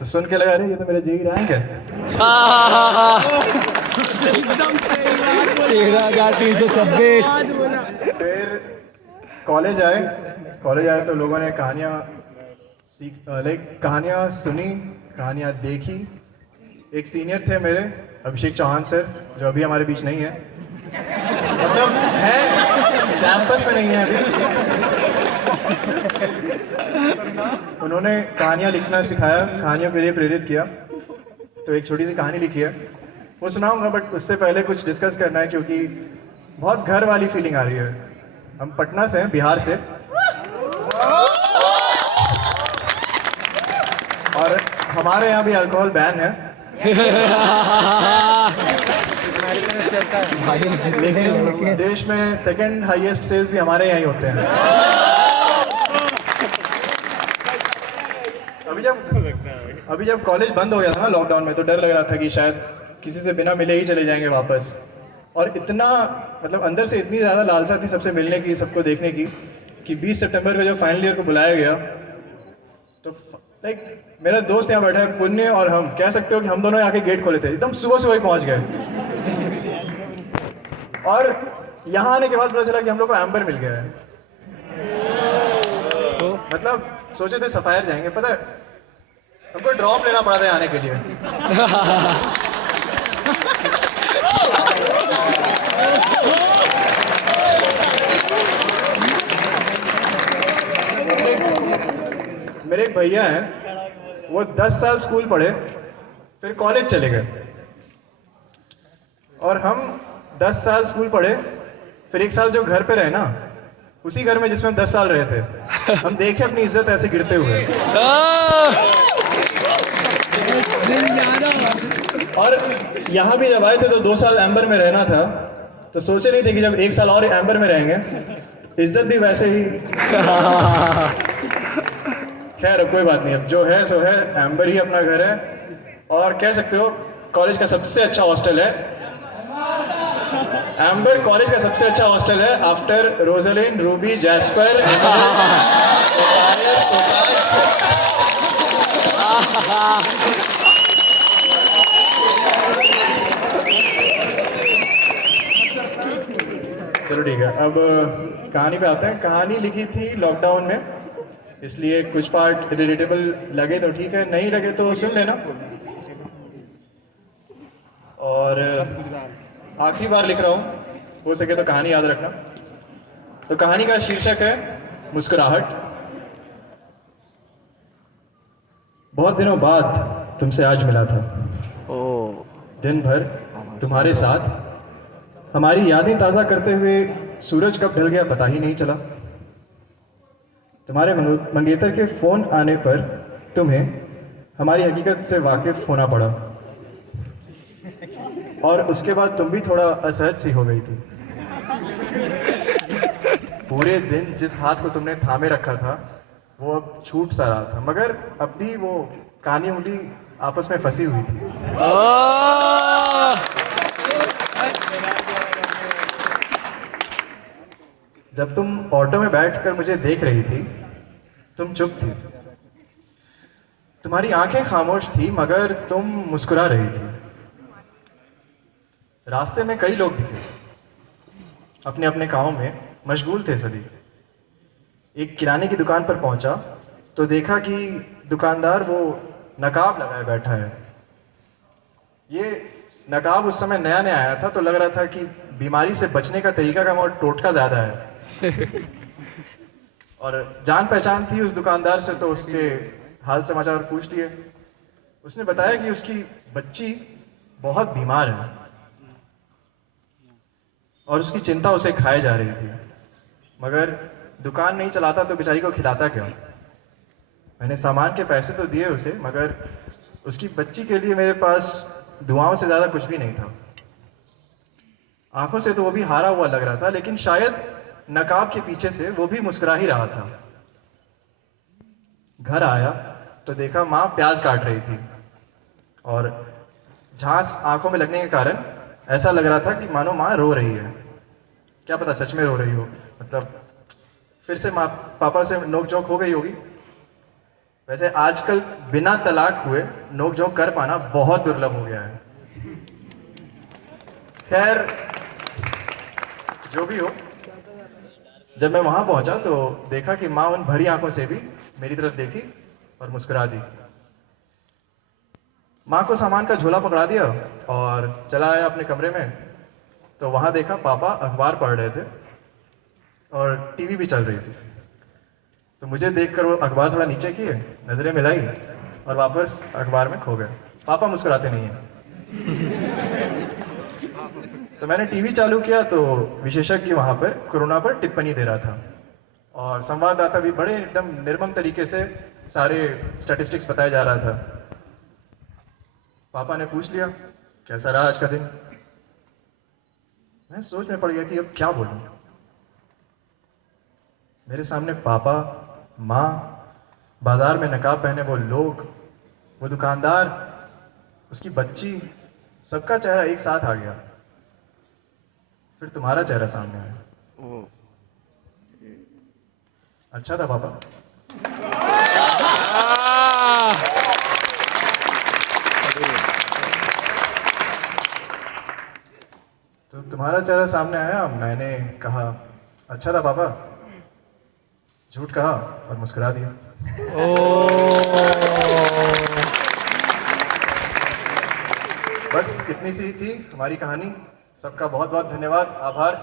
तो सुन के लगा अरे ये तो मेरा जेई रैंक है। एकदम सही बात बोली। 13,326। फिर कॉलेज आए तो लोगों ने कहानियाँ कहानियाँ सुनी, कहानियाँ देखी। एक सीनियर थे मेरे, अभिषेक चौहान सर, जो अभी हमारे बीच नहीं है, मतलब है कैंपस में नहीं है अभी। उन्होंने कहानियाँ लिखना सिखाया, कहानियों के लिए प्रेरित किया। तो एक छोटी सी कहानी लिखी है, वो सुनाऊंगा, बट उससे पहले कुछ डिस्कस करना है क्योंकि बहुत घर वाली फीलिंग आ रही है। हम पटना से हैं, बिहार से, और हमारे यहाँ भी अल्कोहल बैन है। लेकिन देश में सेकंड हाईएस्ट सेल्स भी हमारे यहाँ ही होते हैं। अभी जब कॉलेज बंद हो गया था ना लॉकडाउन में, तो डर लग रहा था कि शायद किसी से बिना मिले ही चले जाएंगे वापस। और इतना मतलब अंदर से इतनी ज़्यादा लालसा थी सबसे मिलने की, सबको देखने की, कि 20 सितंबर को जब फाइनल ईयर को बुलाया गया तो मेरा दोस्त यहाँ बैठा है पुण्य, और हम कह सकते हो कि हम दोनों आके गेट खोले थे, एकदम सुबह सुबह ही पहुँच गए। और यहाँ आने के बाद पता चला कि हम लोग को एम्बर मिल गया है। मतलब सोचे थे सफायर जाएंगे, पता है हमको ड्रॉप लेना पड़ा था आने के लिए। मेरे एक भैया हैं, वो 10 साल स्कूल पढ़े, फिर कॉलेज चले गए। और हम 10 साल स्कूल पढ़े, फिर 1 साल जो घर पे रहे ना, उसी घर में जिसमें 10 साल रहे थे, हम देखे अपनी इज्जत ऐसे गिरते हुए। और यहाँ भी जब आए थे तो 2 साल एम्बर में रहना था, तो सोचे नहीं थे कि जब 1 साल और एम्बर में रहेंगे इज्जत भी वैसे ही। खैर अब कोई बात नहीं, अब जो है सो है, एम्बर ही अपना घर है। और कह सकते हो कॉलेज का सबसे अच्छा हॉस्टल है एम्बर, कॉलेज का सबसे अच्छा हॉस्टल है आफ्टर रोजलिन, रूबी, जैस्पर, चलो ठीक है, अब कहानी पे आते हैं। कहानी लिखी थी लॉकडाउन में, इसलिए कुछ पार्ट रिलेटेबल लगे तो ठीक है, नहीं लगे तो सुन लेना। और आखिरी बार लिख रहा हूँ, हो सके तो कहानी याद रखना। तो कहानी का शीर्षक है मुस्कुराहट। बहुत दिनों बाद तुमसे आज मिला था, दिन भर तुम्हारे साथ, हमारी यादें ताज़ा करते हुए सूरज कब ढल गया पता ही नहीं चला। तुम्हारे मंगेतर के फ़ोन आने पर तुम्हें हमारी हकीकत से वाकिफ होना पड़ा, और उसके बाद तुम भी थोड़ा असहज सी हो गई थी। पूरे दिन जिस हाथ को तुमने थामे रखा था वो अब छूट सा रहा था, मगर अब भी वो कानी उंगली आपस में फंसी हुई थी। जब तुम ऑटो में बैठकर मुझे देख रही थी, तुम चुप थी, तुम्हारी आंखें खामोश थी, मगर तुम मुस्कुरा रही थी। रास्ते में कई लोग दिखे, अपने अपने कामों में मशगूल थे सभी। एक किराने की दुकान पर पहुंचा तो देखा कि दुकानदार वो नकाब लगाए बैठा है। ये नकाब उस समय नया नया आया था, तो लग रहा था कि बीमारी से बचने का तरीका कम और टोटका ज़्यादा है। और जान पहचान थी उस दुकानदार से, तो उसके हाल समाचार पूछ लिए। उसने बताया कि उसकी बच्ची बहुत बीमार है और उसकी चिंता उसे खाए जा रही थी, मगर दुकान नहीं चलाता तो बेचारी को खिलाता क्या। मैंने सामान के पैसे तो दिए उसे, मगर उसकी बच्ची के लिए मेरे पास दुआओं से ज़्यादा कुछ भी नहीं था। आंखों से तो वो भी हारा हुआ लग रहा था, लेकिन शायद नकाब के पीछे से वो भी मुस्कुरा ही रहा था। घर आया तो देखा माँ प्याज काट रही थी, और झांस आंखों में लगने के कारण ऐसा लग रहा था कि मानो माँ रो रही है। क्या पता सच में रो रही हो, मतलब फिर से माँ पापा से नोक झोंक हो गई होगी। वैसे आजकल बिना तलाक हुए नोक-झोंक कर पाना बहुत दुर्लभ हो गया है। खैर, जो भी हो, जब मैं वहां पहुंचा तो देखा कि माँ उन भरी आंखों से भी मेरी तरफ देखी और मुस्कुरा दी। माँ को सामान का झोला पकड़ा दिया और चला आया अपने कमरे में, तो वहां देखा पापा अखबार पढ़ रहे थे और टीवी भी चल रही थी। तो मुझे देखकर वो अखबार थोड़ा नीचे किए, नजरें मिलाई और वापस अखबार में खो गए। पापा मुस्कुराते नहीं हैं। तो मैंने टीवी चालू किया तो विशेषज्ञ वहां पर कोरोना पर टिप्पणी दे रहा था और संवाददाता भी बड़े एकदम निर्मम तरीके से सारे स्टैटिस्टिक्स बताया जा रहा था। पापा ने पूछ लिया, कैसा रहा आज का दिन? मैं सोच में पड़ गया कि अब क्या बोलूं। मेरे सामने पापा, माँ, बाजार में नकाब पहने वो लोग, वो दुकानदार, उसकी बच्ची, सबका चेहरा एक साथ आ गया। फिर तुम्हारा चेहरा सामने आया। अच्छा था पापा। तो तुम्हारा चेहरा सामने आया, मैंने कहा अच्छा था पापा, झूठ कहा और मुस्कुरा दिया। बस इतनी सी थी हमारी कहानी। सबका बहुत बहुत धन्यवाद, आभार।